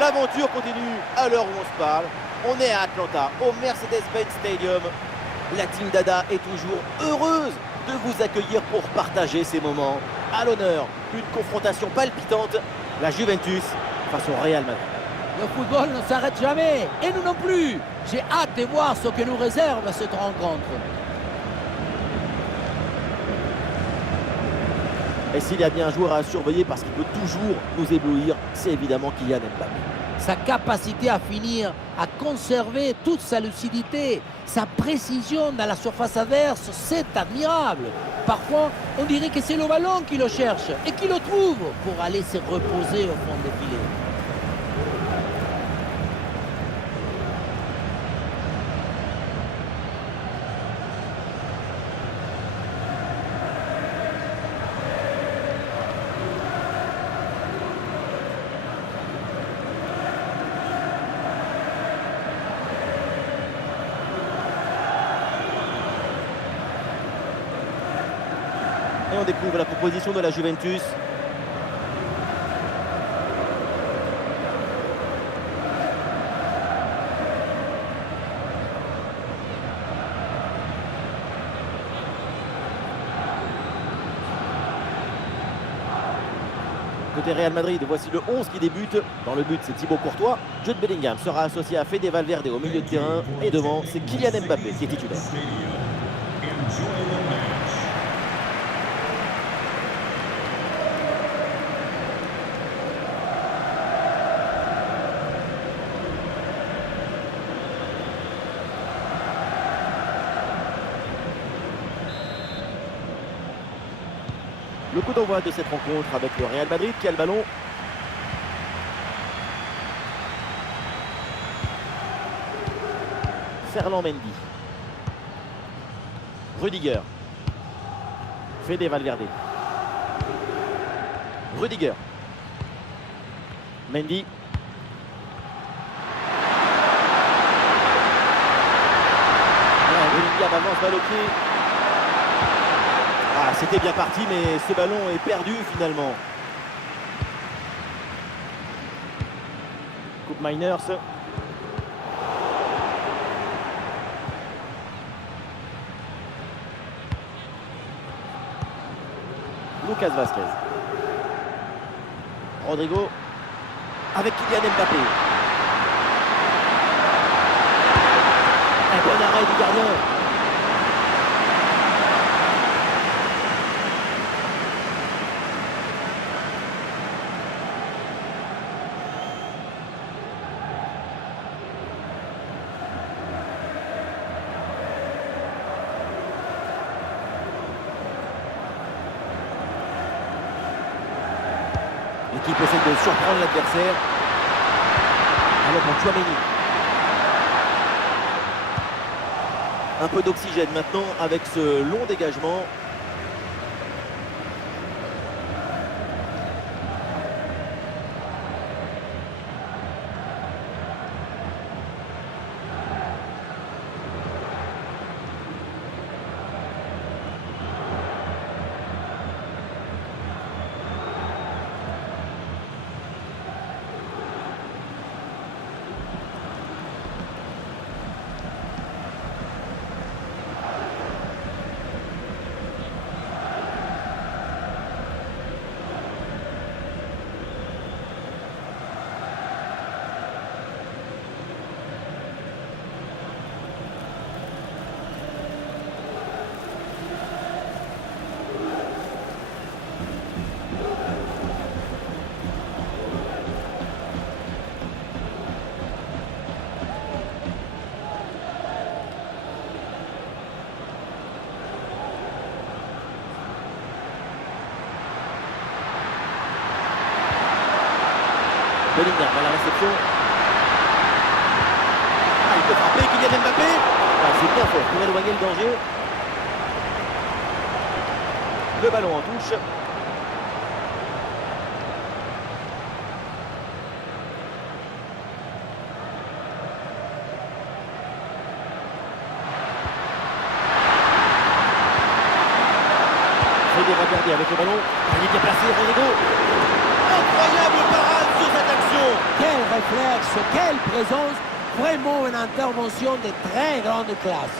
L'aventure continue à l'heure où on se parle. On est à Atlanta, au Mercedes-Benz Stadium. La Team Dada est toujours heureuse de vous accueillir pour partager ces moments. À l'honneur, une confrontation palpitante, la Juventus face au Real Madrid. Le football ne s'arrête jamais, et nous non plus. J'ai hâte de voir ce que nous réserve cette rencontre. Et s'il y a bien un joueur à surveiller parce qu'il peut toujours nous éblouir, c'est évidemment Kylian Mbappé. Sa capacité à finir, à conserver toute sa lucidité, sa précision dans la surface adverse, c'est admirable. Parfois, on dirait que c'est le ballon qui le cherche et qui le trouve pour aller se reposer au fond des filets. Et on découvre la proposition de la Juventus. Côté Real Madrid, voici le 11 qui débute. Dans le but, c'est Thibaut Courtois. Jude Bellingham sera associé à Fede Valverde au milieu de terrain. Et devant, c'est Kylian Mbappé qui est titulaire. Le coup d'envoi de cette rencontre avec le Real Madrid qui a le ballon. Ferland Mendy. Rudiger. Fede Valverde. Rudiger. Mendy. Bellingham avance balle au pied. Ah, c'était bien parti, mais ce ballon est perdu finalement. Coupe Miners. Lucas Vazquez. Rodrigo. Avec Kylian Mbappé. Un bon arrêt du gardien. L'équipe essaie de surprendre l'adversaire. Alors pour Tchouaméni. Un peu d'oxygène maintenant avec ce long dégagement. Bellingham à la réception. Ah, il peut frapper Kylian Mbappé. Ah, c'est bien fait pour éloigner le danger. Le ballon en touche. Fede Valverde avec le ballon. Il est bien placé, Rodrigo. Incroyable parade sur cette action. Quelle réflexe, quelle présence, vraiment une intervention de très grande classe.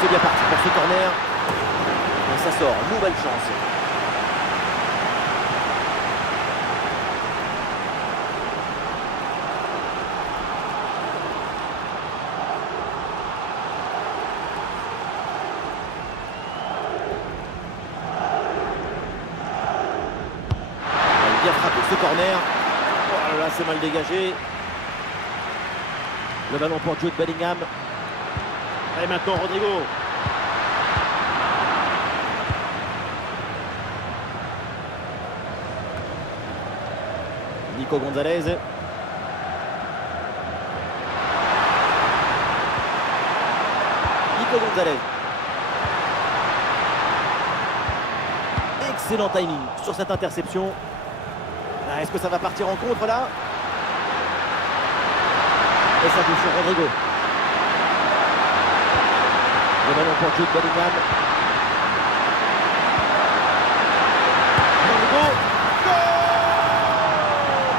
C'est bien parti pour ce corner. Et ça sort, nouvelle chance. Bien frappé ce corner. Oh là là, c'est mal dégagé. Le ballon pour Jude Bellingham. Et maintenant Rodrigo. Nico Gonzalez. Nico Gonzalez. Excellent timing sur cette interception. Est-ce que ça va partir en contre là? Et ça joue sur Rodrigo. Le ballon pour Jude Bellingham. Rodrigo. Goal!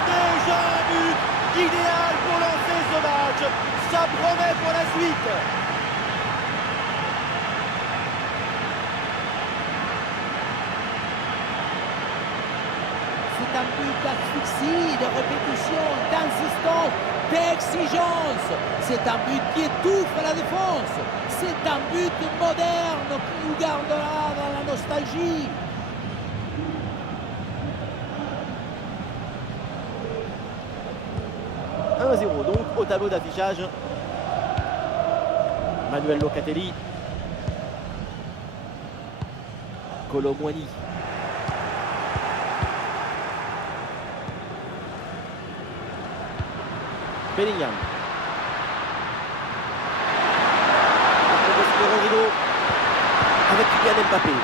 Déjà un but idéal pour lancer ce match. Ça promet pour la suite. C'est un but d'asphyxie, de répétition, d'insistance, d'exigence. C'est un but qui étouffe la défense. C'est un but moderne qui nous gardera dans la nostalgie. « 1-0 donc au tableau d'affichage. Manuel Locatelli. Kolo Muani. Bellingham. Rodrigo avec Kylian Mbappé.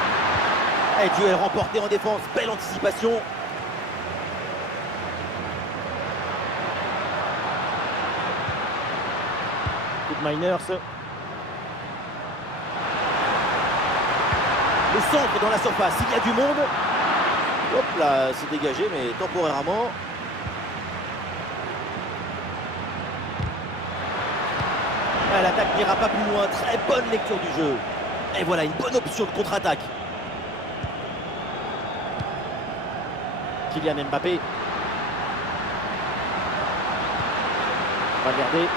Et duel remporté en défense, belle anticipation. Miners. Le centre dans la surface, il y a du monde. Hop là, c'est dégagé mais temporairement. L'attaque n'ira pas plus loin, très bonne lecture du jeu. Et voilà, une bonne option de contre-attaque. Kylian Mbappé. On va regarder.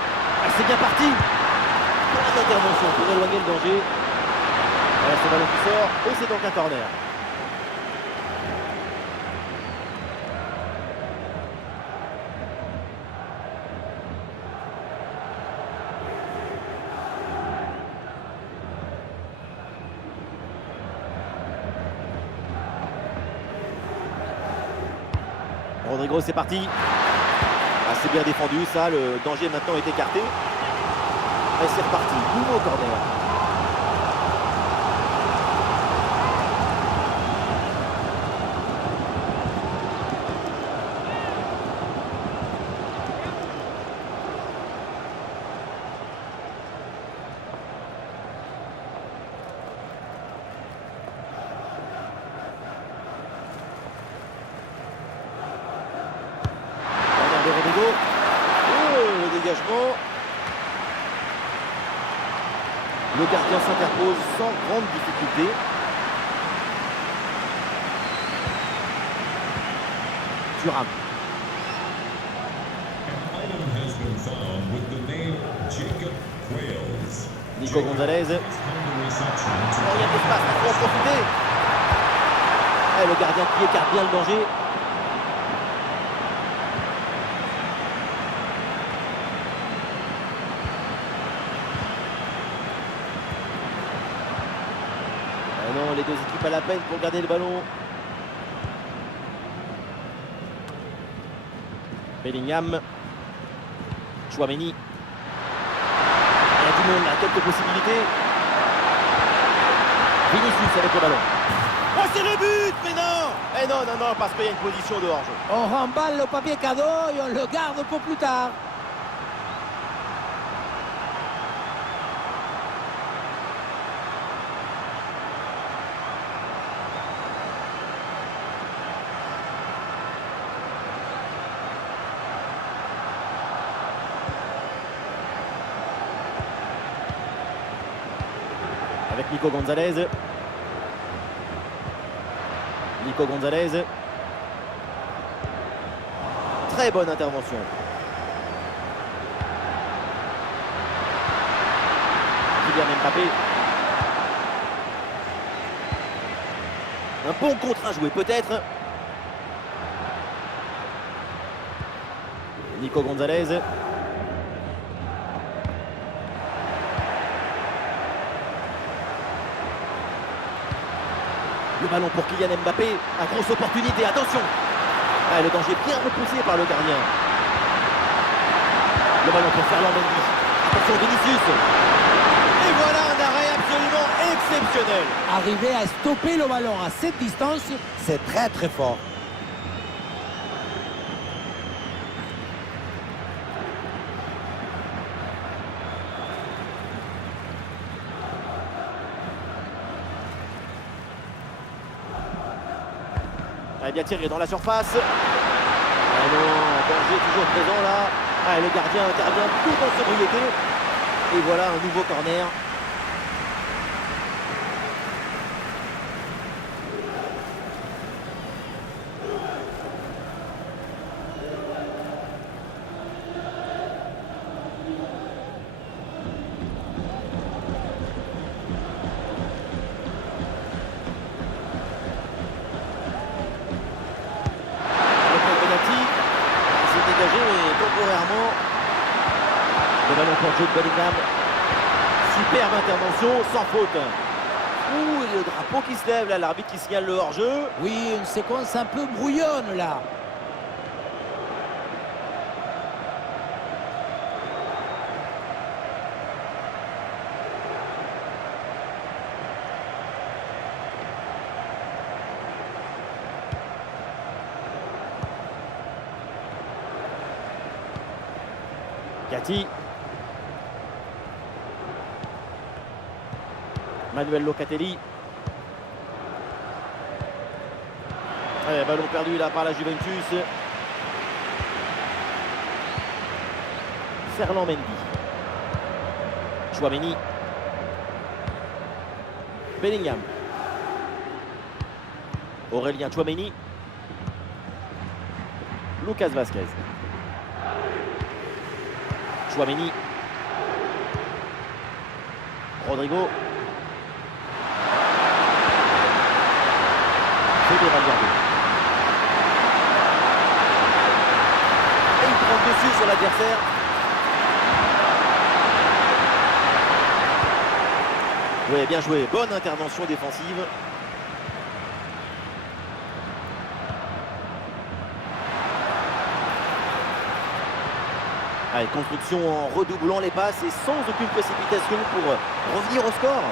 Ah, c'est bien parti. Bonne intervention pour éloigner le danger. Voilà ce ballon qui sort et c'est donc un corner. Rodrigo, c'est parti. C'est bien défendu, ça, le danger maintenant est écarté. Et c'est reparti, nouveau corner. Rodrigo. Oh, le dégagement. Le gardien s'interpose sans grande difficulté. Thuram. Nico Gonzalez. Oh, il y a de l'espace, il faut en profiter. Et le gardien qui écarte bien le danger. Non, les deux équipes à la peine pour garder le ballon. Bellingham. Chouameni. Il y a du monde là, quelques possibilités. Vinicius avec le ballon. Oh, c'est le but, mais non! Eh non, non, non, parce qu'il y a une position de hors-jeu. On remballe le papier cadeau et on le garde pour plus tard. Avec Nico Gonzalez. Nico Gonzalez. Très bonne intervention. Kylian Mbappé. Un bon contre à jouer peut-être. Nico Gonzalez. Le ballon pour Kylian Mbappé, à grosse opportunité, attention. Ah, le danger bien repoussé par le gardien. Le ballon pour Ferland Mendy. Attention Vinicius. Et voilà un arrêt absolument exceptionnel. Arriver à stopper le ballon à cette distance, c'est très très fort. Ah, bien tiré dans la surface. Ah non, danger toujours présent là. Ah, le gardien intervient tout en sobriété. Et voilà un nouveau corner. Dégagé temporairement. Le ballon pour Jude Bellingham. Superbe intervention, sans faute. Ouh, et le drapeau qui se lève là, l'arbitre qui signale le hors-jeu. Oui, une séquence un peu brouillonne là. Gatti. Manuel Locatelli. Allez, ballon perdu là par la Juventus. Ferland Mendy. Tchouaméni. Bellingham. Aurélien Tchouaméni. Lucas Vazquez. Tchouaméni. Rodrigo. Fede Valverde. Et il prend dessus sur l'adversaire. Oui, bien joué. Bonne intervention défensive. Allez, construction en redoublant les passes et sans aucune précipitation pour revenir au score.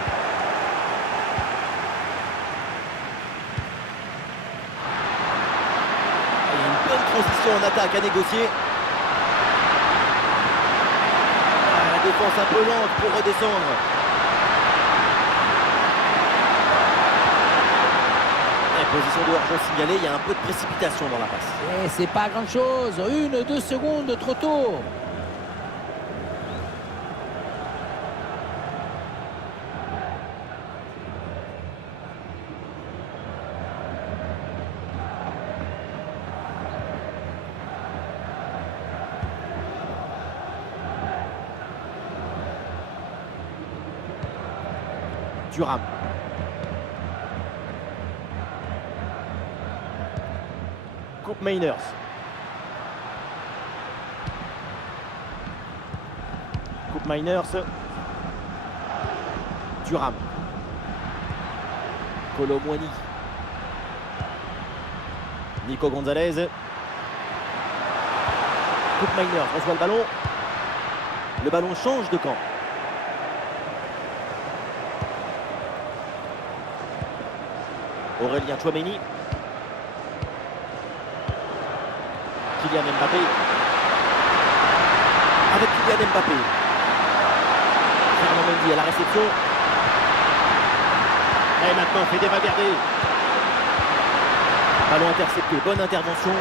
Il y a une bonne transition en attaque à négocier. La défense un peu lente pour redescendre. Position de hors-jeu signalée, il y a un peu de précipitation dans la passe. Et c'est pas grand chose, 1-2 secondes trop tôt. Thuram. Coupe Mainers. Coupe Mainers. Thuram. Kolo Muani. Nico Gonzalez. Coupe Mainers. Reçoit le ballon. Le ballon change de camp. Aurélien Tchouaméni. Kylian Mbappé. Avec Kylian Mbappé. Ferland Mendy à la réception. Et maintenant Fede Valverde. Ballon intercepté, bonne intervention.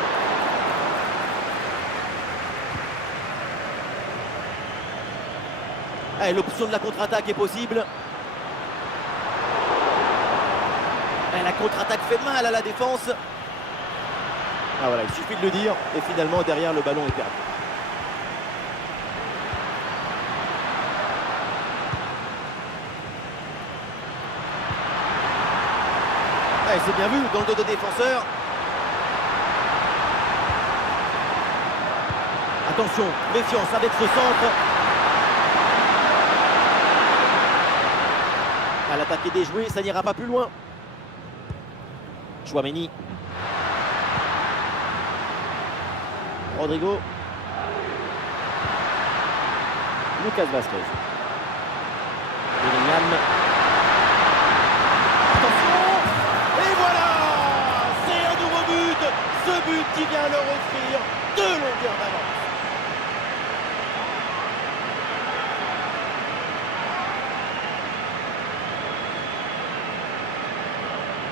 Allez, l'option de la contre-attaque est possible. Et la contre-attaque fait mal à la défense. Ah voilà, il suffit de le dire. Et finalement, derrière, le ballon est perdu. Allez, c'est bien vu, dans le dos de défenseur. Attention, méfiance avec ce centre. À l'attaque est déjouée, ça n'ira pas plus loin. Tchouaméni. Rodrigo. Lucas Vázquez. Bellingham. Attention. Et voilà. C'est un nouveau but. Ce but qui vient leur offrir 2 longueurs d'avance.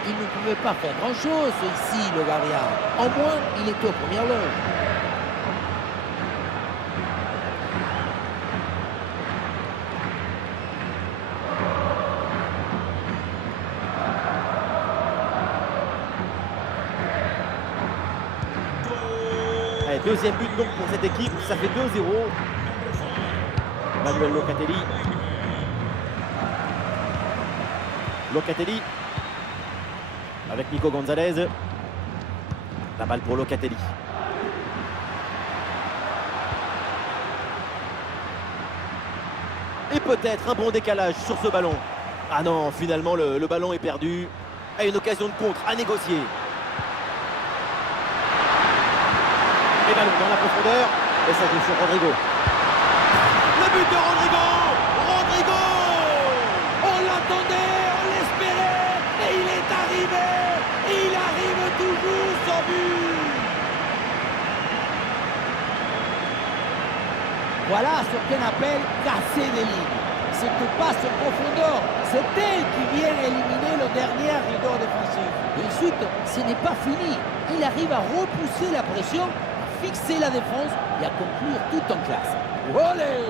Il ne pouvait pas faire grand-chose ici, le gardien. Au moins, il était aux premières loges. Allez, deuxième but donc pour cette équipe, ça fait 2-0. Manuel Locatelli. Locatelli. Avec Nico Gonzalez. La balle pour Locatelli. Et peut-être un bon décalage sur ce ballon. Ah non, finalement le ballon est perdu. À une occasion de contre à négocier. Et ballon dans la profondeur. Et ça joue sur Rodrigo. Le but de Rodrigo. Rodrigo. On l'attendait, on l'espérait, et il est arrivé. Il arrive toujours son but. Voilà ce qu'on appelle casser des lignes. Cette passe en profondeur, c'est elle qui vient éliminer le dernier rideau défensif. Et ensuite, ce n'est pas fini. Il arrive à repousser la pression, à fixer la défense et à conclure tout en classe. Olé!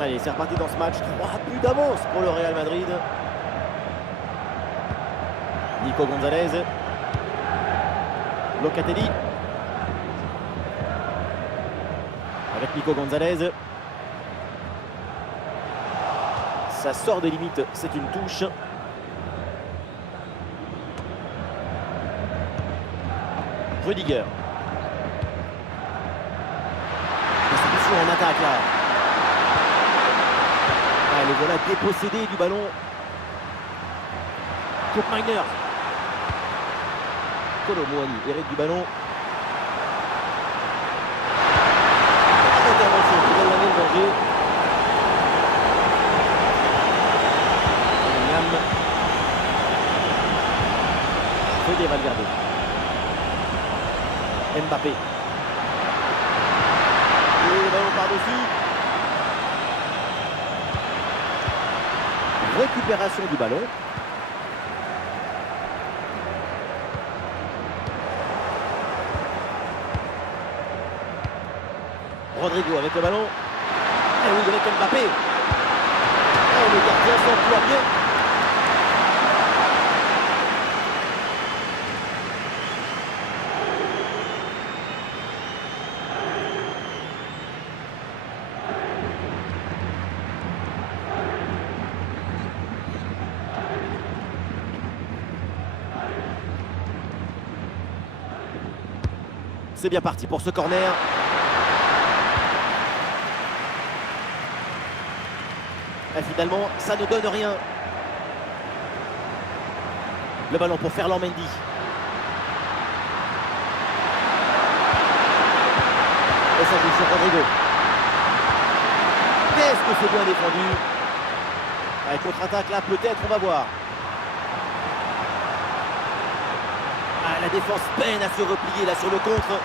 Allez, c'est reparti dans ce match. 3 buts d'avance pour le Real Madrid. Nico Gonzalez. Locatelli. Avec Nico Gonzalez. Ça sort des limites, c'est une touche. Rudiger. Distribution en attaque là. Ah, le voilà dépossédé du ballon. Coupe Miners. Kolo Muani hérite du ballon. Intervention qui donne l'année le danger. Bellingham. Fede Valverde. Mbappé. Et le ballon par-dessus. Récupération du ballon. Rodrigo avec le ballon. Et oui, avec Mbappé. Et le gardien s'emploie bien. C'est bien parti pour ce corner. Et finalement, ça ne donne rien. Le ballon pour Ferland Mendy. Et ça joue sur Rodrigo. Qu'est-ce que c'est bien défendu. Avec contre-attaque là, peut-être, on va voir. Ah, La défense peine à se replier là sur le contre.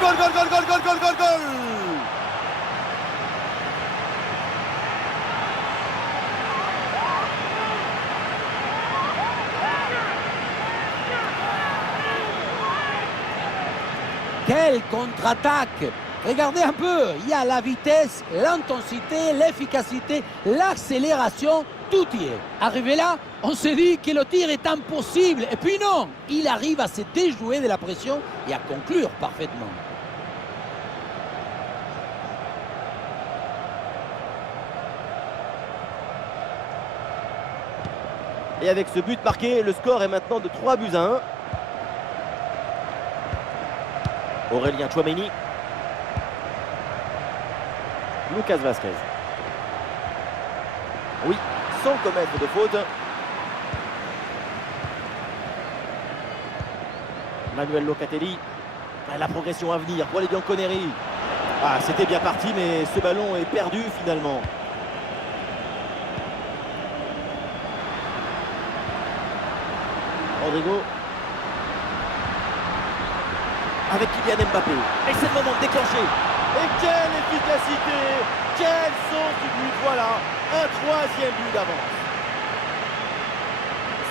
Goal, goal, goal, goal, goal, goal, goal, goal! Quelle contre-attaque! Regardez un peu, il y a la vitesse, l'intensité, l'efficacité, l'accélération, tout y est. Arrivé là, on se dit que le tir est impossible. Et puis non, il arrive à se déjouer de la pression et à conclure parfaitement. Et avec ce but marqué, le score est maintenant de 3-1. Aurélien Tchouaméni. Lucas Vazquez. Oui, sans commettre de faute. Manuel Locatelli. La progression à venir pour les Bianconeri. Ah, c'était bien parti, mais ce ballon est perdu finalement. Rodrigo. Avec Kylian Mbappé. Et c'est le moment de déclencher. Et quelle efficacité! Quel sens du but! Voilà, un troisième but d'avance.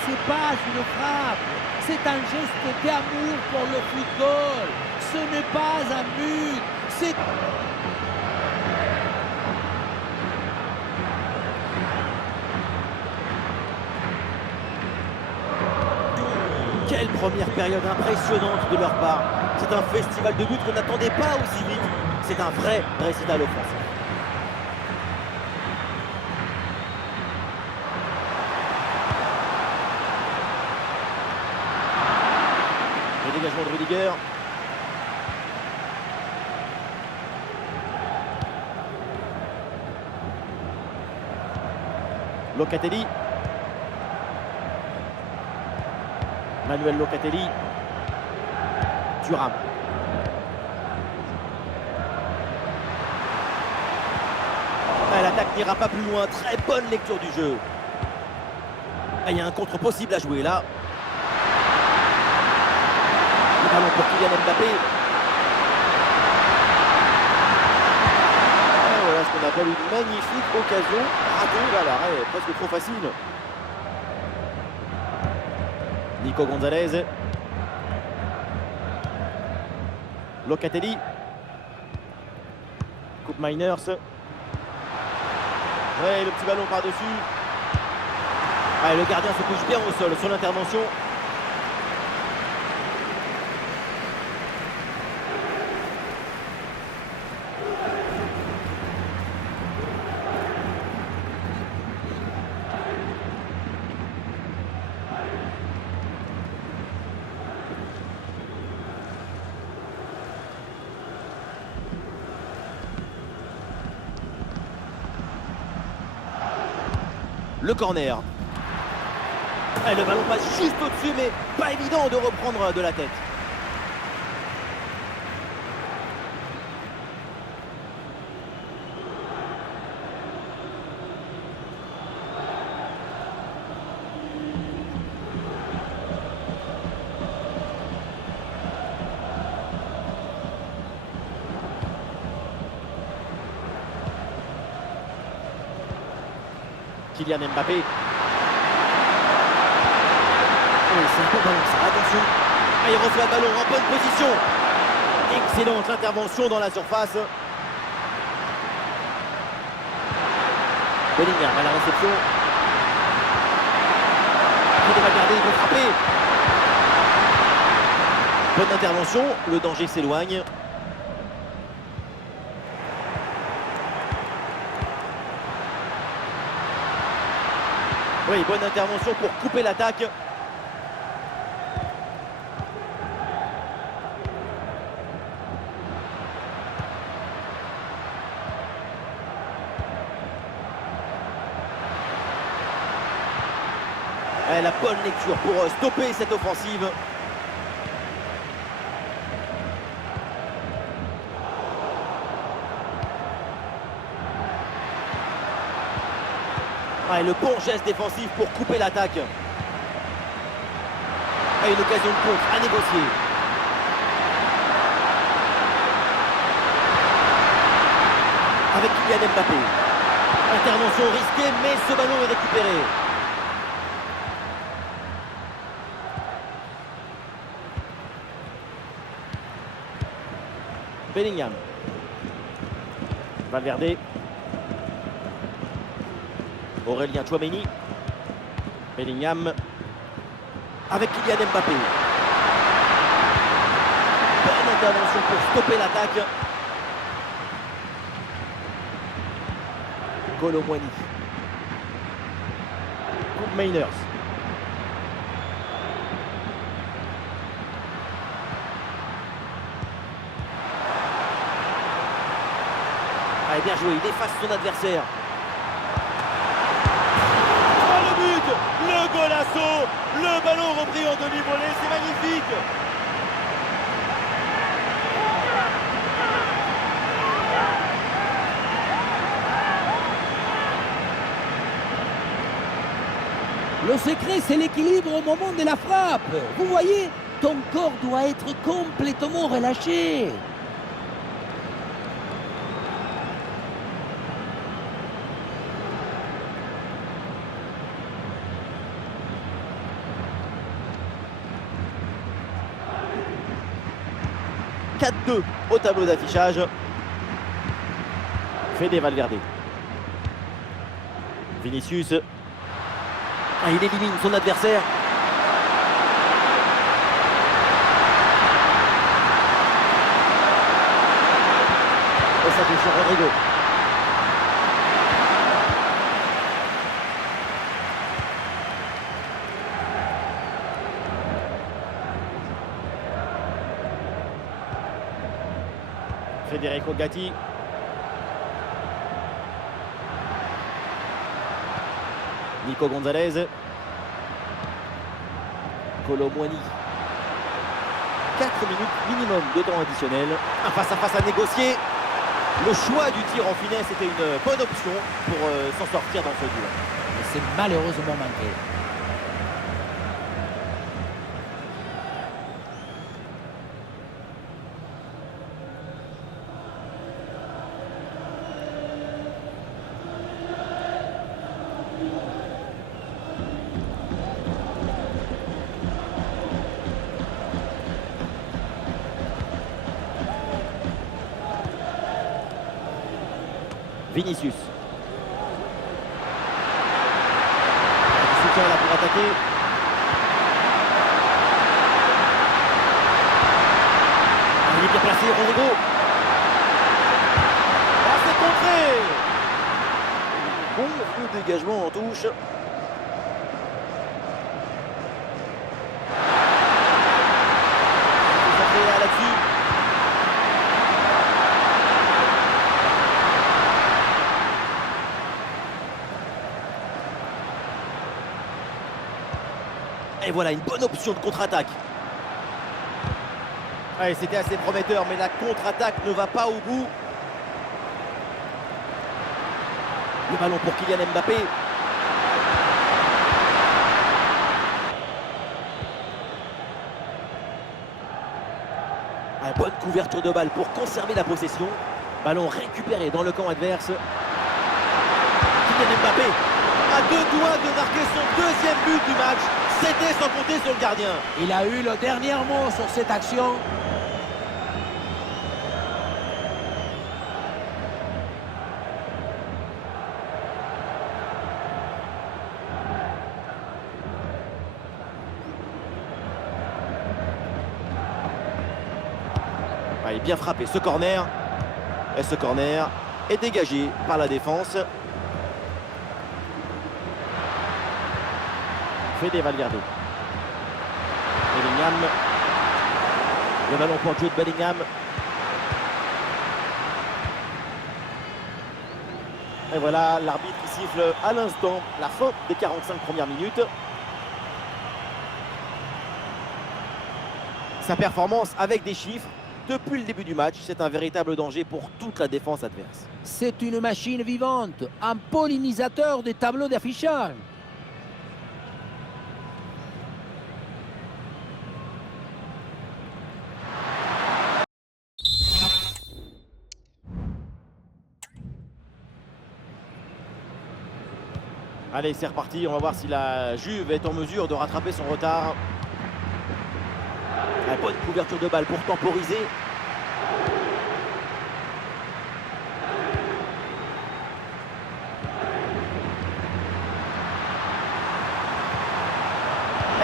C'est pas une frappe, c'est un geste d'amour pour le football. Ce n'est pas un but, c'est... Quelle première période impressionnante de leur part. C'est un festival de buts qu'on n'attendait pas aussi vite. C'est un vrai récital offensif. Le dégagement de Rudiger. Locatelli. Manuel Locatelli. Thuram. L'attaque n'ira pas plus loin. Très bonne lecture du jeu. Il y a un contre possible à jouer là. Le ballon pour Kylian Mbappé. Et voilà ce qu'on appelle une magnifique occasion ratée. Là, l'arrêt est presque trop facile. Nico Gonzalez. Locatelli. Coupe Miners. Ouais, le petit ballon par-dessus. Le gardien se couche bien au sol sur l'intervention. Le corner. Le ballon passe juste au-dessus, mais pas évident de reprendre de la tête. Kylian Mbappé. C'est un peu ballon, ça. Attention. Il reçoit le ballon en bonne position. Excellente intervention dans la surface. Bellingham à la réception. Il devrait garder, il peut frapper. Bonne intervention, le danger s'éloigne. Oui, bonne intervention pour couper l'attaque. La bonne lecture pour stopper cette offensive. Le bon geste défensif pour couper l'attaque. a une occasion de contre à négocier. Avec Kylian Mbappé. Intervention risquée, mais ce ballon est récupéré. Bellingham. Valverde. Aurélien Tchouaméni. Bellingham. Avec Kylian Mbappé. Bonne intervention pour stopper l'attaque. Kolo Muani. Koop Meiners. Allez, bien joué, il efface son adversaire. Oh, le but, le golasso, le ballon repris en demi-volée, c'est magnifique. Le secret, c'est l'équilibre au moment de la frappe. Vous voyez, ton corps doit être complètement relâché. « 4-2 au tableau d'affichage. Fede Valverde. Vinicius. Ah, il élimine son adversaire. Et ça touche sur Rodrigo. Federico Gatti. Nico Gonzalez. Kolo Muani. 4 minutes minimum de temps additionnel. Un face-à-face à négocier. Le choix du tir en finesse était une bonne option pour s'en sortir dans ce duel. Mais c'est malheureusement manqué. Vinicius. Soutien là pour attaquer. Il est bien placé, Rodrigo. Ah, c'est contré. Bon vieux dégagement en touche. Là-dessus. Et voilà une bonne option de contre-attaque. Allez, c'était assez prometteur, mais la contre-attaque ne va pas au bout. Le ballon pour Kylian Mbappé. Une bonne couverture de balle pour conserver la possession. Ballon récupéré dans le camp adverse. Kylian Mbappé à 2 doigts de marquer son deuxième but du match. C'était sans compter sur le gardien. Il a eu le dernier mot sur cette action. Il est bien frappé ce corner. Et ce corner est dégagé par la défense. Fede Valverde. Bellingham. Le ballon pour Jude Bellingham. Et voilà l'arbitre qui siffle à l'instant la fin des 45 premières minutes. Sa performance avec des chiffres depuis le début du match, c'est un véritable danger pour toute la défense adverse. C'est une machine vivante, un pollinisateur des tableaux d'affichage. Allez, c'est reparti. On va voir si la Juve est en mesure de rattraper son retard. La bonne couverture de balle pour temporiser.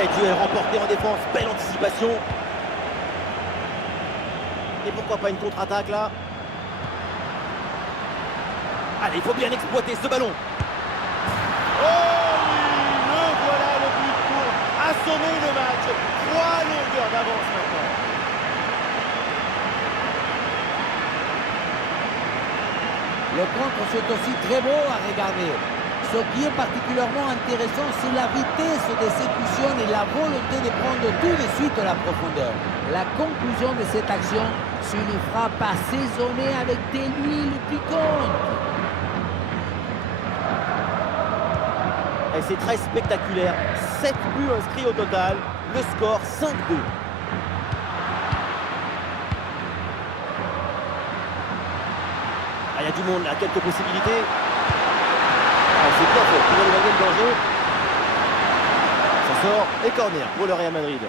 Et duel remporté en défense. Belle anticipation. Et pourquoi pas une contre-attaque là? Allez, il faut bien exploiter ce ballon. Oh oui, le voilà le but pour assommer le match. 3 longueurs d'avance maintenant. Le contre, c'est aussi très beau à regarder. Ce qui est particulièrement intéressant, c'est la vitesse d'exécution et la volonté de prendre tout de suite la profondeur. La conclusion de cette action, c'est une frappe assaisonnée avec de l'huile piquante. Et c'est très spectaculaire. 7 buts inscrits au total. Le score 5-2. Ah, il y a du monde là, quelques possibilités. Ah, c'est bien fait pour éloigner le danger. Ça sort et corner pour le Real Madrid.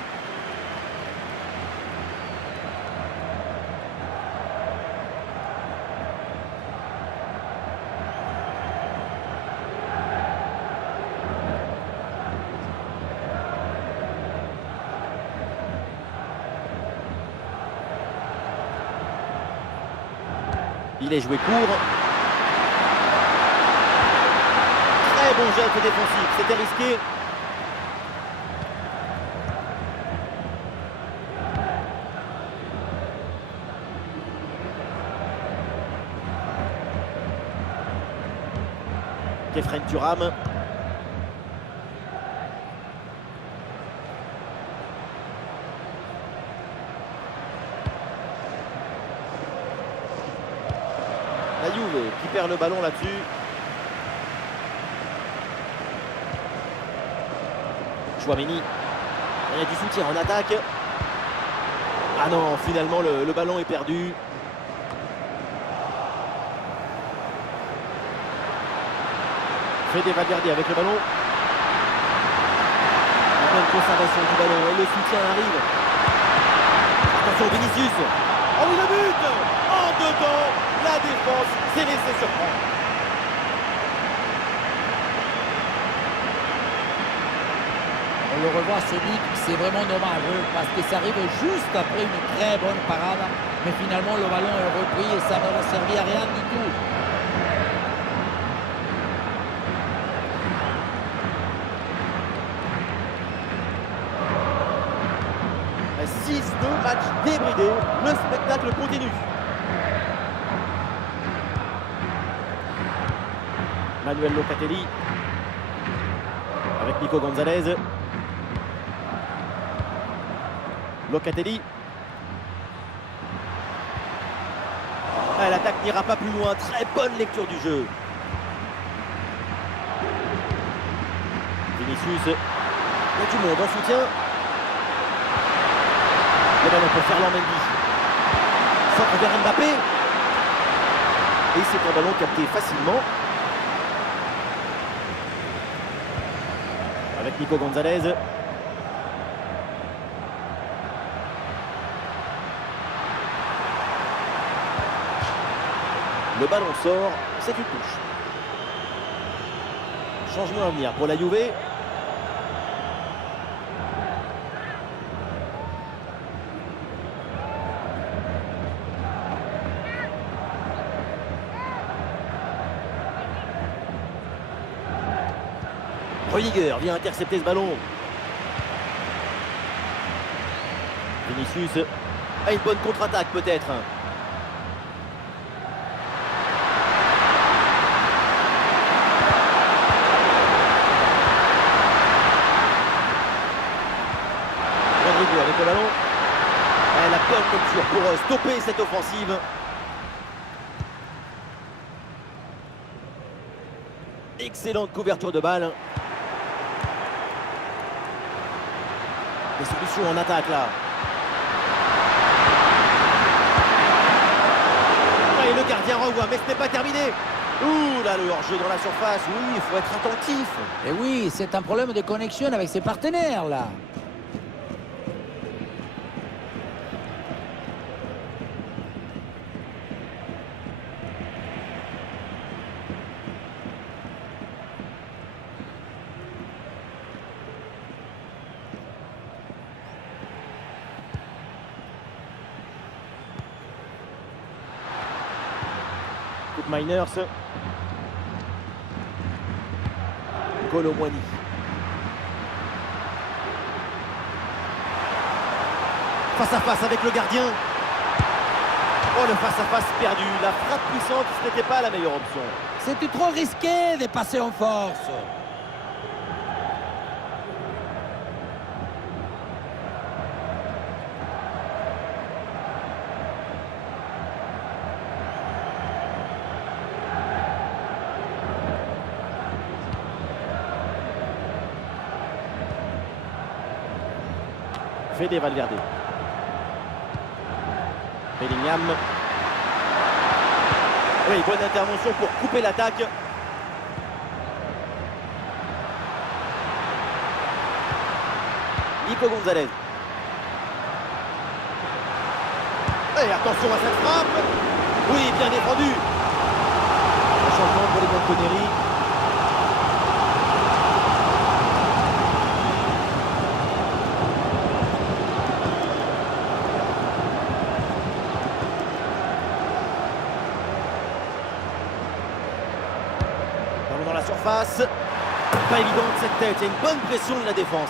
Il est joué court. Très bon geste défensif. C'était risqué. Kefren Thuram. La Juve qui perd le ballon là-dessus. Chouameni. Il y a du soutien en attaque. Ah non, finalement le ballon est perdu. Fede Valverde avec le ballon. La bonne conservation du ballon et le soutien arrive. Attention Vinicius. Oh oui, le but en dedans. La défense s'est laissée surprendre. On le revoit, ce but, c'est vraiment dommage parce que ça arrive juste après une très bonne parade. Mais finalement, le ballon est repris et ça ne va servir à rien du tout. 6-2, match débridé. Le spectacle continue. Manuel Locatelli avec Nico Gonzalez. Locatelli. Ah, l'attaque n'ira pas plus loin. Très bonne lecture du jeu. Vinicius. Il y a du monde en soutien. Le ballon pour Ferland Mendy. Centre vers Mbappé. Et c'est un ballon capté facilement. Avec Nico Gonzalez. Le ballon sort, c'est une touche. Changement à venir pour la Juve. Rudiger vient intercepter ce ballon. Vinicius a une bonne contre-attaque peut-être. Rodrigo avec le ballon. Et la bonne lecture pour stopper cette offensive. Excellente couverture de balle. Des solutions en attaque là. Et le gardien renvoie, mais ce n'est pas terminé. Ouh là, le hors-jeu dans la surface. Oui, il faut être attentif. Et oui, c'est un problème de connexion avec ses partenaires, là. Miners. Kolo Muani. Face à face avec le gardien. Oh, le face à face perdu. La frappe puissante, ce n'était pas la meilleure option. C'était trop risqué de passer en force. Fede Valverde. Bellingham. Oui, bonne intervention pour couper l'attaque. Nico Gonzalez. Et attention à cette frappe. Oui, bien défendu. Un changement pour les Bianconeri. Dans la surface. Pas évident de cette tête. Il y a une bonne pression de la défense.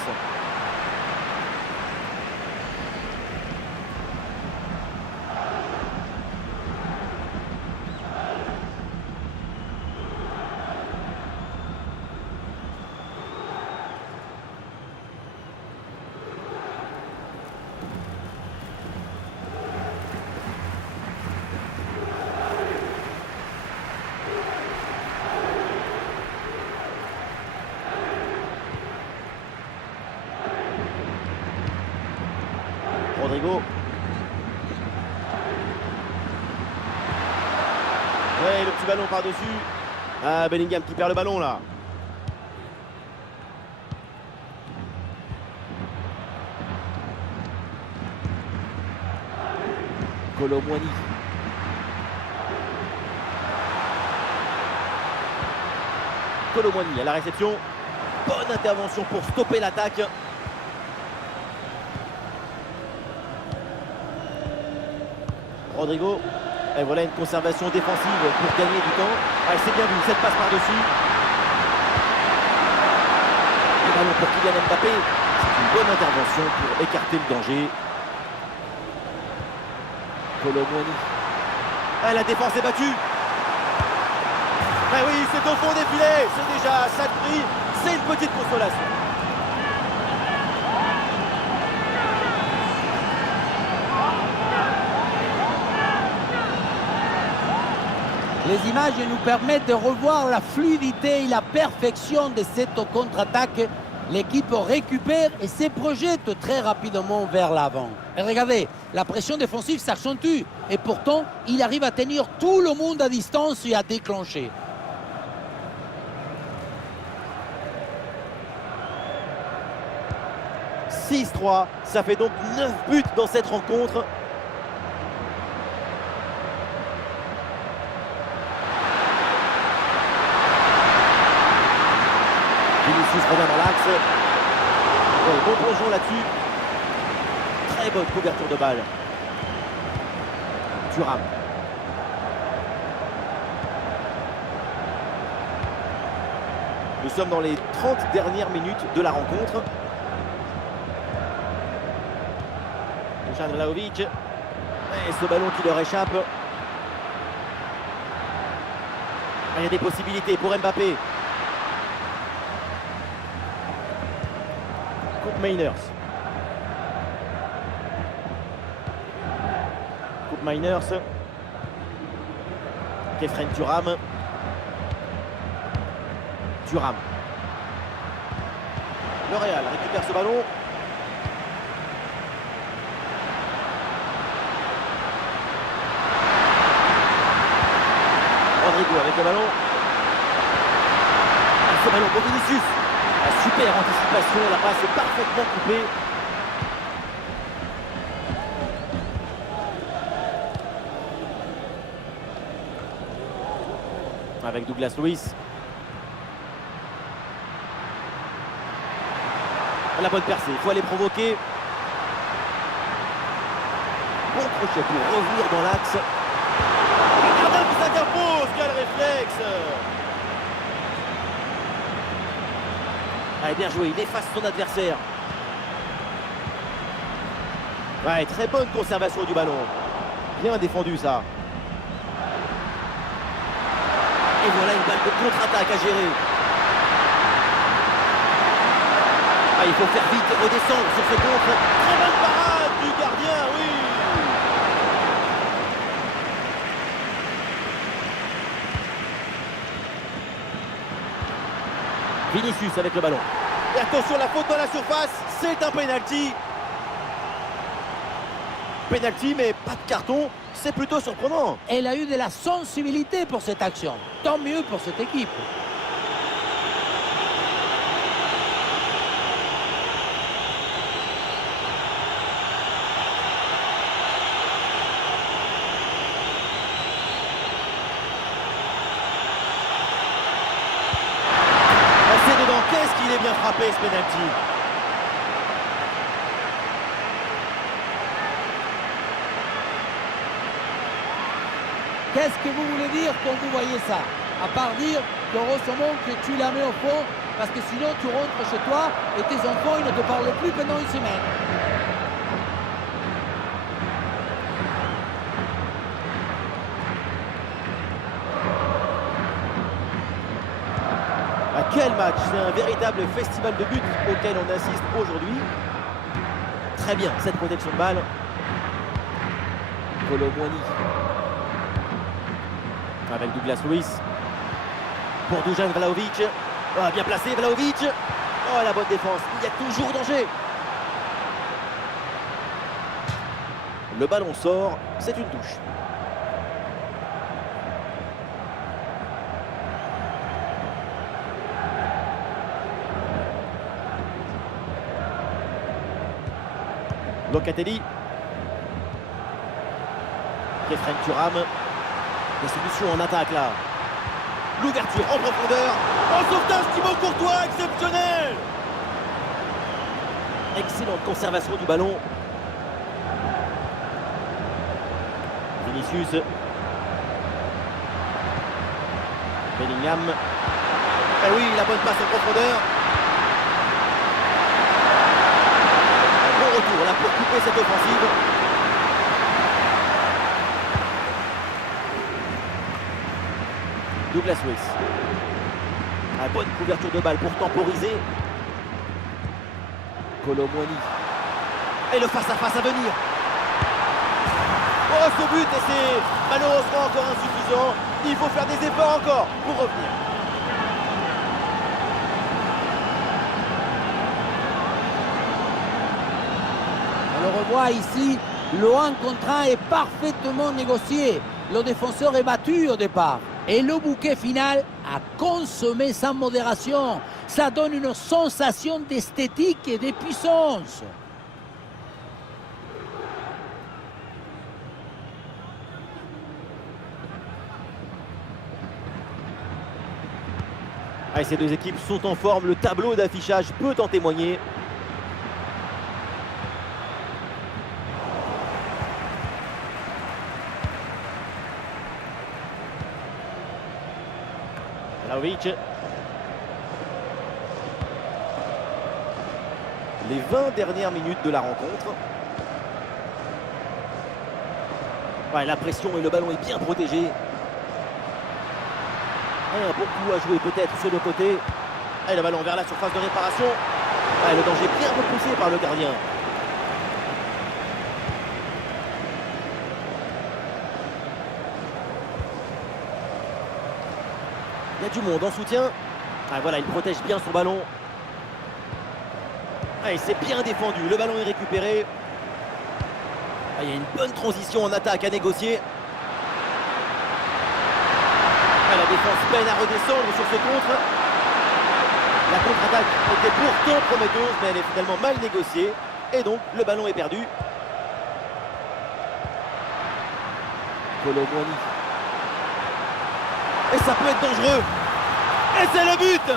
Rodrigo. Ouais, le petit ballon par-dessus. Ah, Bellingham qui perd le ballon là. Kolo Muani. Kolo Muani à la réception. Bonne intervention pour stopper l'attaque. Rodrigo. Et voilà une conservation défensive pour gagner du temps. Ah, c'est bien vu, cette passe par-dessus. Le ballon pour Kylian Mbappé. C'est une bonne intervention pour écarter le danger. Kolo Muani. Ah, la défense est battue. Ah oui, c'est au fond des filets. C'est déjà ça de prix. C'est une petite consolation. Les images nous permettent de revoir la fluidité et la perfection de cette contre-attaque. L'équipe récupère et se projette très rapidement vers l'avant. Et regardez, la pression défensive s'accentue. Et pourtant, il arrive à tenir tout le monde à distance et à déclencher. « 6-3, ça fait donc 9 buts dans cette rencontre. Vinicius revient dans l'axe. Ouais, bon plongeon là-dessus. Très bonne couverture de balle. Thuram. Nous sommes dans les 30 dernières minutes de la rencontre. Dusan Vlahovic. Et ce ballon qui leur échappe. Il y a des possibilités pour Mbappé. Coupe Miners. Coupe Miners. Kefren Thuram. Thuram. Le Real récupère ce ballon. Rodrigo avec le ballon. Ce ballon pour Vinicius. La super anticipation, la passe est parfaitement coupée. Avec Douglas Luiz. La bonne percée, il faut aller provoquer. Bon crochet pour revenir dans l'axe. Le gardien qui s'interpose, quel réflexe! Allez, bien joué, il efface son adversaire. Ouais, très bonne conservation du ballon. Bien défendu ça. Et voilà une balle de contre-attaque à gérer. Ah, il faut faire vite et redescendre sur ce contre. Très bonne parade du gardien, oui. Vinicius avec le ballon. Et attention, la faute dans la surface, c'est un penalty. Penalty, mais pas de carton, c'est plutôt surprenant. Elle a eu de la sensibilité pour cette action. Tant mieux pour cette équipe. C'est dedans, qu'est-ce qu'il est bien frappé ce penalty. Qu'est-ce que vous voulez dire quand vous voyez ça? À part dire qu'heureusement que tu la mets au fond, parce que sinon tu rentres chez toi et tes enfants ils ne te parlent plus pendant une semaine. Ah, quel match! C'est un véritable festival de buts auquel on assiste aujourd'hui. Très bien, cette protection de balle. Kolo Muani. Avec Douglas Luiz. Pour Dusan Vlahovic. Ah, bien placé Vlahovic. Oh, la bonne défense. Il y a toujours danger. Le ballon sort. C'est une touche. Locatelli. Kefren Thuram. Des solutions en attaque là. L'ouverture en profondeur. En sauvetage, Thibaut Courtois, exceptionnel. Excellente conservation du ballon. Vinicius. Bellingham. Et oui, la bonne passe en profondeur. Un bon retour là pour couper cette offensive. Douglas Luiz. Une bonne couverture de balle pour temporiser. Kolo Muani. Et le face-à-face à venir. Oh, ce but, et c'est malheureusement encore insuffisant. Il faut faire des efforts encore pour revenir. On le revoit ici, le 1 contre 1 est parfaitement négocié. Le défenseur est battu au départ. Et le bouquet final a consommé sans modération. Ça donne une sensation d'esthétique et de puissance. Allez, ces deux équipes sont en forme. Le tableau d'affichage peut en témoigner. Vlahovic. Les 20 dernières minutes de la rencontre. Ouais, la pression et le ballon est bien protégé. Et un bon coup à jouer peut-être sur le côté. Et le ballon vers la surface de réparation. Ouais, le danger bien repoussé par le gardien. Il y a du monde en soutien. Ah, voilà, il protège bien son ballon. Ah, et c'est bien défendu. Le ballon est récupéré. Ah, il y a une bonne transition en attaque à négocier. Ah, la défense peine à redescendre sur ce contre. La contre-attaque était pourtant prometteuse, mais elle est finalement mal négociée. Et donc, le ballon est perdu. Kolo Muani. Et ça peut être dangereux. Et c'est le but!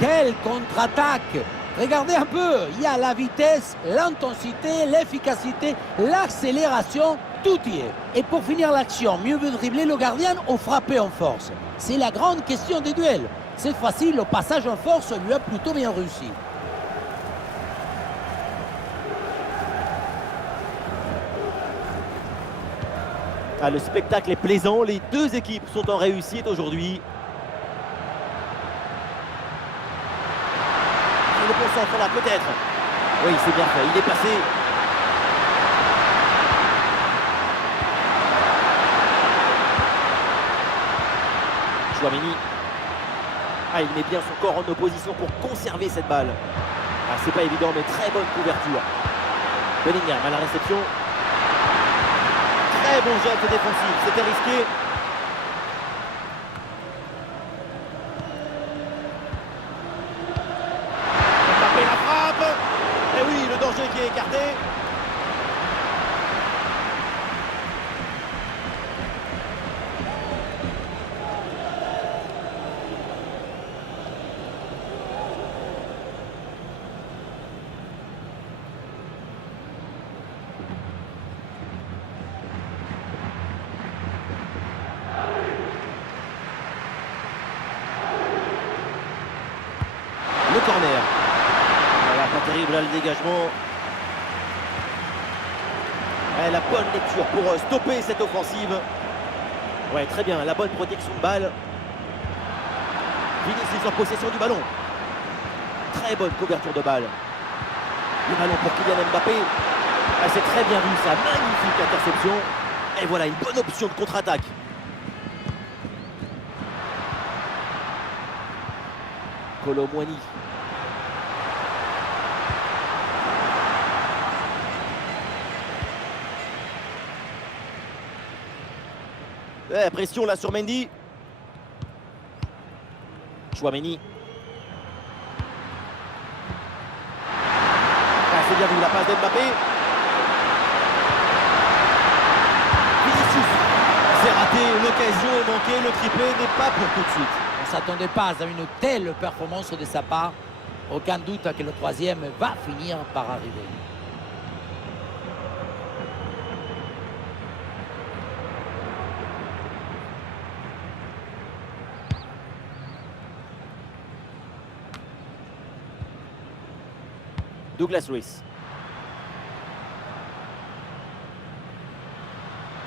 Quelle contre-attaque! Regardez un peu, il y a la vitesse, l'intensité, l'efficacité, l'accélération, tout y est. Et pour finir l'action, mieux vaut dribbler le gardien ou frapper en force? C'est la grande question des duels. Cette fois-ci, le passage en force lui a plutôt bien réussi. Ah, le spectacle est plaisant, les deux équipes sont en réussite aujourd'hui. Le bon centre là, peut-être. Oui, c'est bien fait, il est passé. Chouameni. Ah, il met bien son corps en opposition pour conserver cette balle. Ah, c'est pas évident, mais très bonne couverture. Bellingham à la réception. Très bon geste défensif, c'était risqué. Mbappé la frappe. Et oui, le danger qui est écarté. Le corner. Voilà, pas terrible là le dégagement. Ouais, la bonne lecture pour stopper cette offensive. Ouais, très bien, la bonne protection de balle. Vinicius en possession du ballon. Très bonne couverture de balle. Le ballon pour Kylian Mbappé. Ah, c'est très bien vu ça, magnifique interception. Et voilà une bonne option de contre-attaque. Kolo Muani. Pression là sur Mendy. Chouameni. Ah, c'est bien vu la passe d'Mbappé. Vinicius. C'est raté, l'occasion est manquée, le triplé n'est pas pour tout de suite. On ne s'attendait pas à une telle performance de sa part. Aucun doute que le troisième va finir par arriver. Douglas Luiz.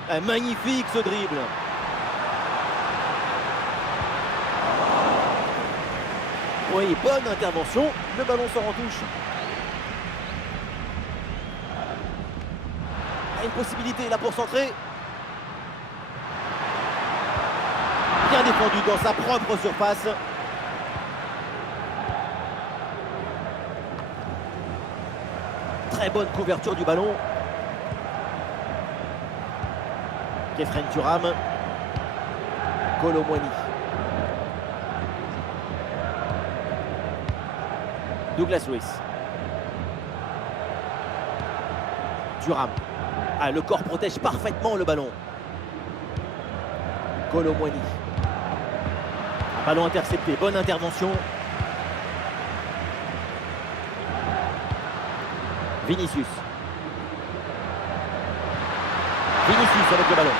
Ah, magnifique ce dribble. Oui, bonne intervention. Le ballon sort en touche. Une possibilité là pour centrer. Bien défendu dans sa propre surface. Très bonne couverture du ballon. Kefren Thuram. Kolo Muani. Douglas Luiz. Thuram. Ah, le corps protège parfaitement le ballon. Kolo Muani. Ballon intercepté, bonne intervention. Vinicius. Vinicius avec le ballon.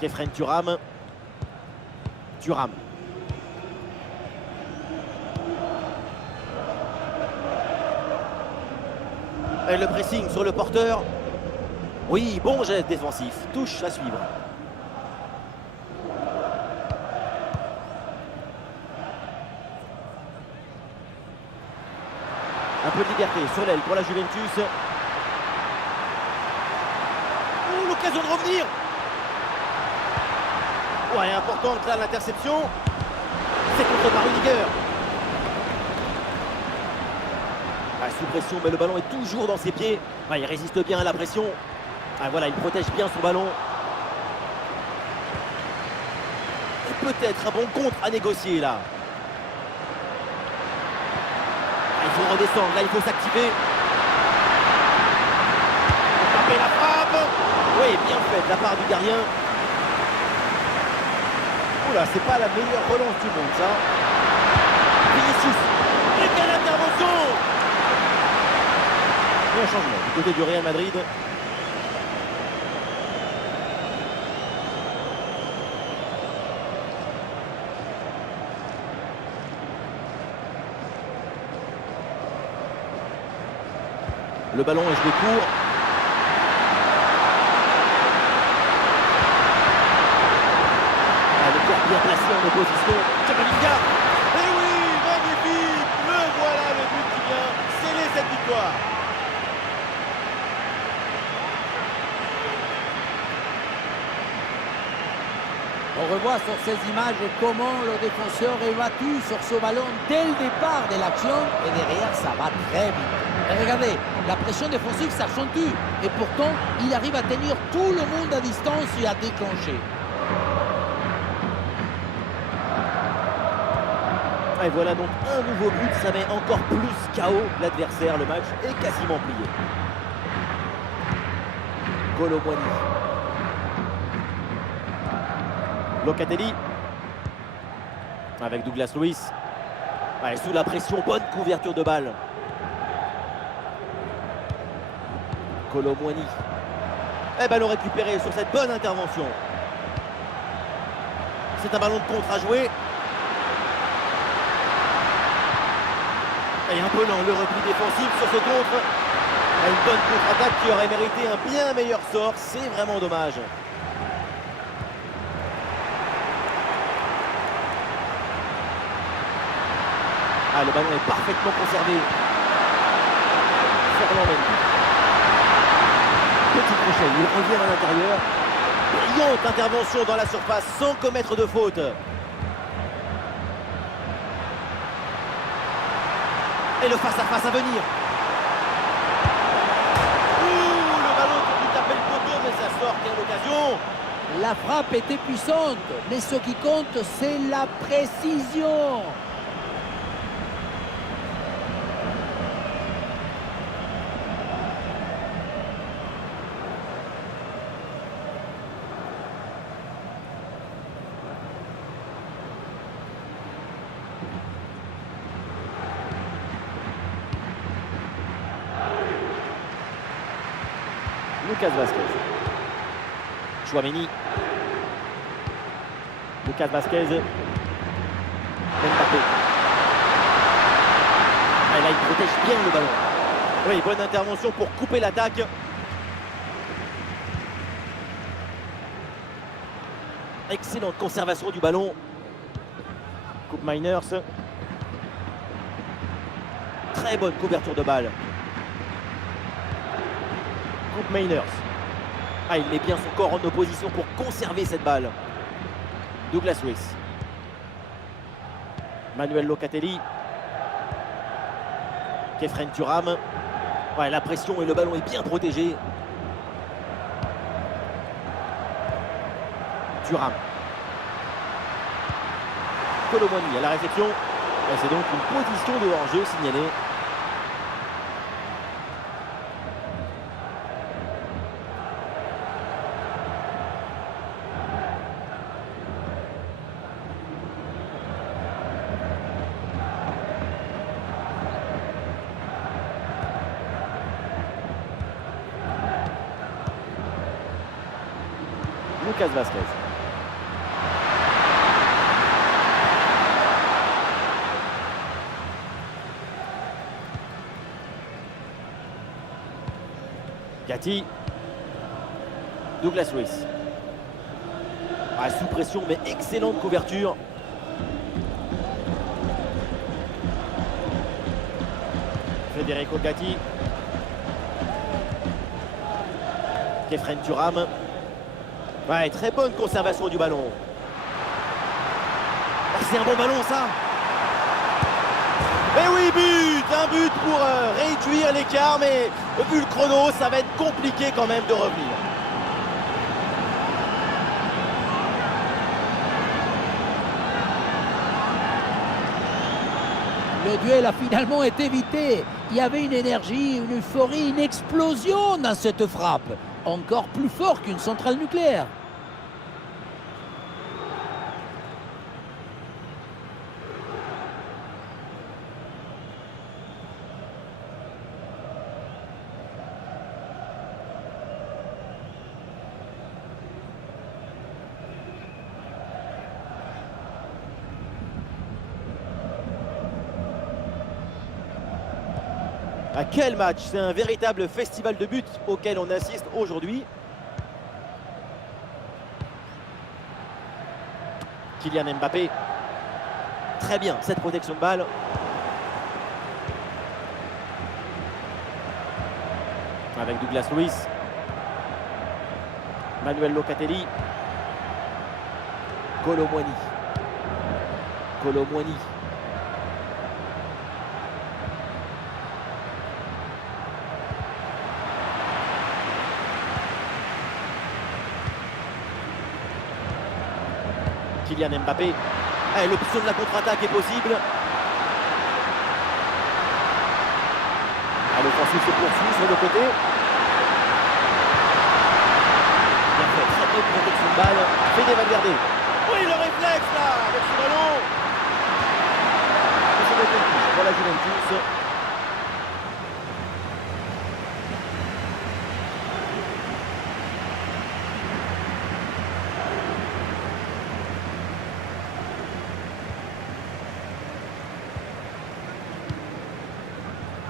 Kefren Thuram. Thuram. Et le pressing sur le porteur. Oui, bon geste défensif. Touche à suivre. Un peu de liberté sur l'aile pour la Juventus. l'occasion de revenir. Ouais, importante là l'interception. C'est contre par Rudiger. Ah, sous pression, mais le ballon est toujours dans ses pieds. Ah, il résiste bien à la pression. Ah, voilà, il protège bien son ballon. Et peut-être un bon contre à négocier là. Ah, il faut redescendre, là il faut s'activer. Taper la frappe. Oui, bien fait de la part du gardien. Oula, c'est pas la meilleure relance du monde ça. Vinicius. Et quelle intervention! Et un changement du côté du Real Madrid. Le ballon est joué court. Le corps bien placé en opposition. Camavinga. Et oui, magnifique. Le voilà, le but qui vient sceller cette victoire. On revoit sur ces images comment le défenseur est battu sur ce ballon dès le départ de l'action et derrière ça va très vite. Et regardez, la pression défensive s'accentue et pourtant il arrive à tenir tout le monde à distance et à déclencher. Et voilà donc un nouveau but, ça met encore plus KO l'adversaire. Le match est quasiment plié. Kolo Muani. Locatelli. Avec Douglas Luiz. Ouais, sous la pression, bonne couverture de balle. Kolo Muani. Et ballon récupéré sur cette bonne intervention. C'est un ballon de contre à jouer. Et un peu lent le repli défensif sur ce contre. Une bonne contre-attaque qui aurait mérité un bien meilleur sort. C'est vraiment dommage. Ah, le ballon est parfaitement conservé. Ferland Mendy. Petit crochet, il revient à l'intérieur. Brillante intervention dans la surface sans commettre de faute. Et le face-à-face à venir. Ouh, le ballon qui lui tapait le poteau, mais ça sort, quelle occasion. La frappe était puissante, mais ce qui compte, c'est la précision. Lucas Vazquez. Chouameni. Lucas Vazquez. Mbappé. Et là, il protège bien le ballon. Oui, bonne intervention pour couper l'attaque. Excellente conservation du ballon. Coupe Miners. Très bonne couverture de balle. Coupe Miners. Ah, il met bien son corps en opposition pour conserver cette balle. Douglas Luiz. Manuel Locatelli. Kefren Thuram. Ouais, la pression et le ballon est bien protégé. Thuram. Kolo Muani à la réception. Et c'est donc une position de hors-jeu signalée. Lucas Vazquez. Gatti. Douglas Luiz. Ah, sous pression, mais excellente couverture. Federico Gatti. Kefren Thuram. Ouais, très bonne conservation du ballon. Oh, c'est un bon ballon, ça. Et oui, but. Un but pour réduire l'écart, mais vu le chrono, ça va être compliqué quand même de revenir. Le duel a finalement été évité. Il y avait une énergie, une euphorie, une explosion dans cette frappe. Encore plus fort qu'une centrale nucléaire. Ah, quel match! C'est un véritable festival de buts auquel on assiste aujourd'hui. Kylian Mbappé. Très bien, cette protection de balle. Avec Douglas Luiz. Manuel Locatelli. Kolo Muani. Kolo Muani. Kylian Mbappé. Eh, l'option de la contre-attaque est possible. Ah, l'offensive se poursuit sur le côté. Bien fait, très bonne protection de balle. Fede Valverde. Oui, le réflexe là, avec ce ballon. Et ça va être une touche pour la Juventus.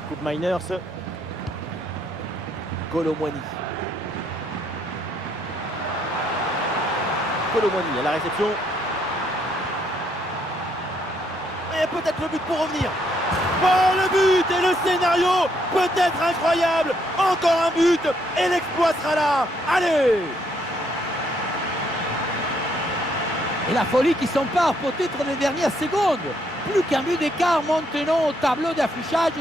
Coupe Miners. Kolo Muani. Kolo Muani à la réception. Et peut-être le but pour revenir. Oh, le but et le scénario peut-être incroyable. Encore un but et l'exploit sera là. Allez! Et la folie qui s'empare peut-être des dernières secondes. Plus qu'un but d'écart maintenant au tableau d'affichage.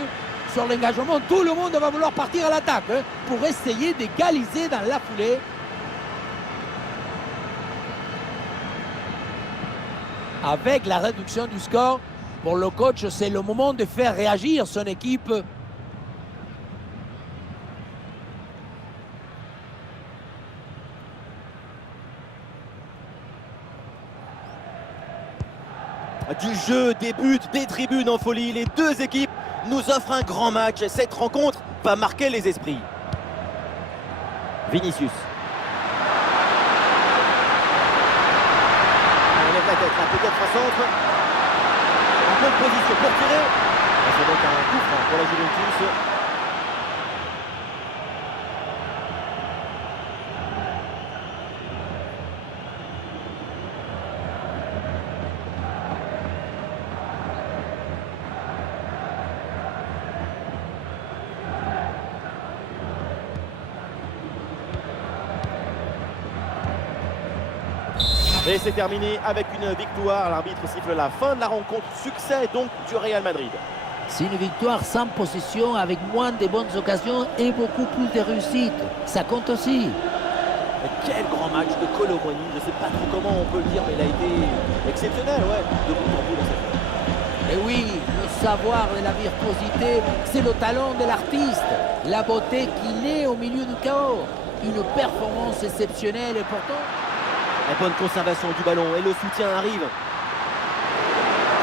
Sur l'engagement, tout le monde va vouloir partir à l'attaque pour essayer d'égaliser dans la foulée. Avec la réduction du score, pour le coach, c'est le moment de faire réagir son équipe. Du jeu, des buts, des tribunes en folie, les deux équipes nous offrent un grand match. Cette rencontre va marquer les esprits. Vinicius. On lève la tête, là, peut-être un centre. En bonne position pour tirer. C'est donc un coup franc pour la Juventus. Et c'est terminé avec une victoire. L'arbitre siffle la fin de la rencontre. Succès donc du Real Madrid. C'est une victoire sans possession, avec moins de bonnes occasions et beaucoup plus de réussite. Ça compte aussi. Et quel grand match de Kolo Muani. Je ne sais pas trop comment on peut le dire, mais il a été exceptionnel, ouais, de bout en bout dans cette fois. Et oui, le savoir et la virtuosité, c'est le talent de l'artiste. La beauté qui naît au milieu du chaos. Une performance exceptionnelle et pourtant... La bonne conservation du ballon et le soutien arrive.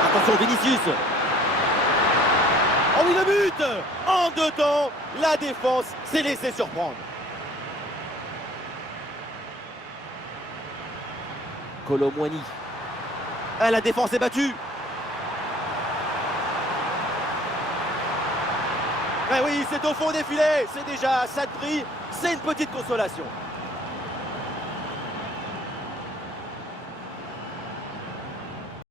Attention Vinicius. Oh oui, le but! En deux temps, la défense s'est laissée surprendre. Kolo Muani. Ah, la défense est battue. Ah oui, c'est au fond des filets. C'est déjà ça de prix. C'est une petite consolation.